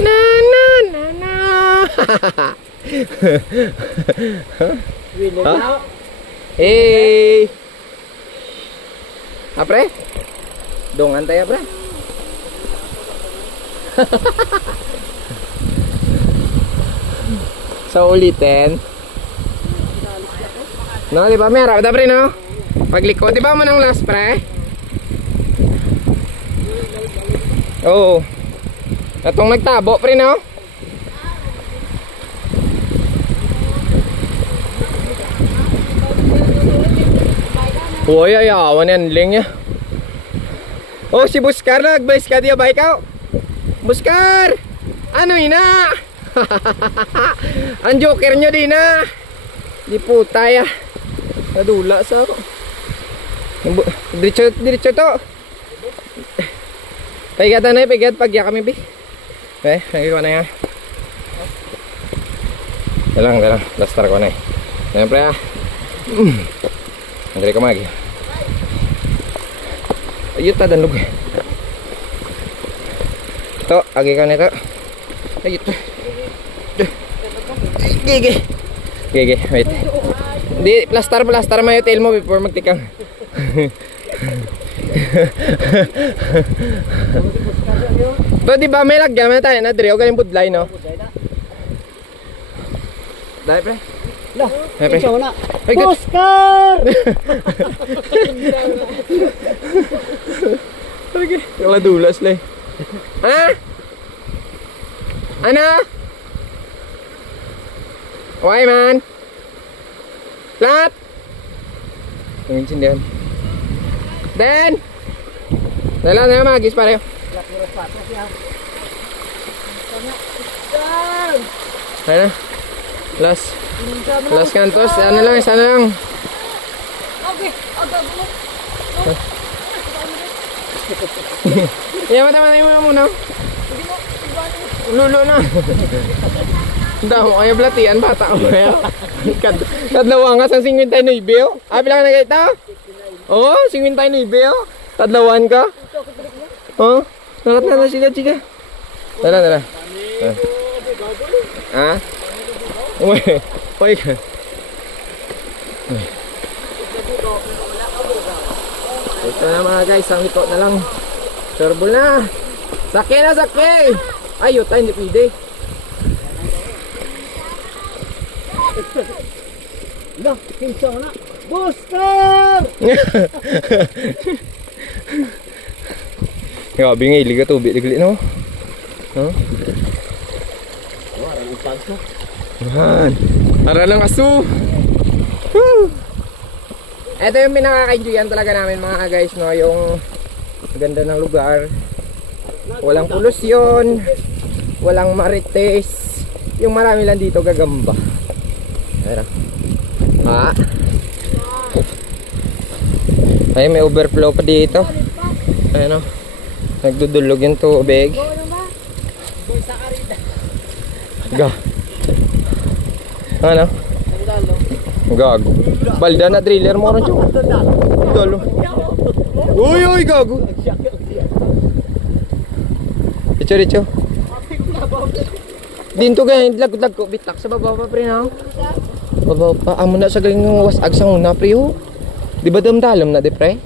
Na na na na. Huh? Hey. Apre? Dongan tayo, apre. So ulitin. No, di ba meron? Pre, no? Pagliko, di ba mo ng last, pre? Oo. Itong nagtabo, pre, no? Uy, ayawan yan, ling ya. Oh, si Buskar na, nag-blaze ka diya ba ikaw? Buskar! Ano ina? Ang joker nyo din na. Di puta ya. Nadula sa ako. Diretso to. Pagigatan na, pagigat pagya kami bi. Nagkikawa na yan. Dalang, lastar ko na eh. Siyempre ah. Nandali ka magi. Ayun ta, danlog. Ito, agi ka nito. Ayun ta. Gigi, wait. Di, plaster mo yung tail mo before magtikang. Pero di ba may lagyan na tayo na dre o galing budlay, no? Dahil pre? Lah, ikaw na. Buskar! Okay, kala dulas lang. Ha? Ano? Why man? Flat? Tingin sindihan. Den! Dala na magis pareho. Ano? Las kantos, ano lang, isa na lang. Okay, agad mo. Iya, mata-mata mo na muna. Lulo na. Damo kayo blatian, bata ko kaya. Tadlawan ka sa 59 oh. Ah, bilang na kayo ito? Oo, 59 oh. Tadlawan ka? Oo, nakat na sila, chika. Tala. Ha? Uy ka. Ito na mga guys, ang ito na lang. Turbol na. Sakay na, sakay. Ayot tayo, hindi pwede. Lah, ikaw na. Buskar! Grabe nga, ilig ka tubig. Ligli, no? No? Warang ang pants mo. Man, para lang aso. Woo! Ito yung pinaka-enjoyan talaga namin mga guys, no? Yung ganda ng lugar. Walang polusyon, walang marites. Yung marami lang dito gagamba. Ayan. Ha? Ay, may overflow pa dito. Ayan o. Nagdudulog yung tubig. Ga. Ano? Gago. Balda na driller mo rin siya. Dalo. Uy, gago. Richo. Dinto ganyan, lag ko. Bitak sa baba pa, pre, na. Baba pa. Amo na sa galing yung wasag sa una, pre, ho. Di ba damdalam na, de, pre?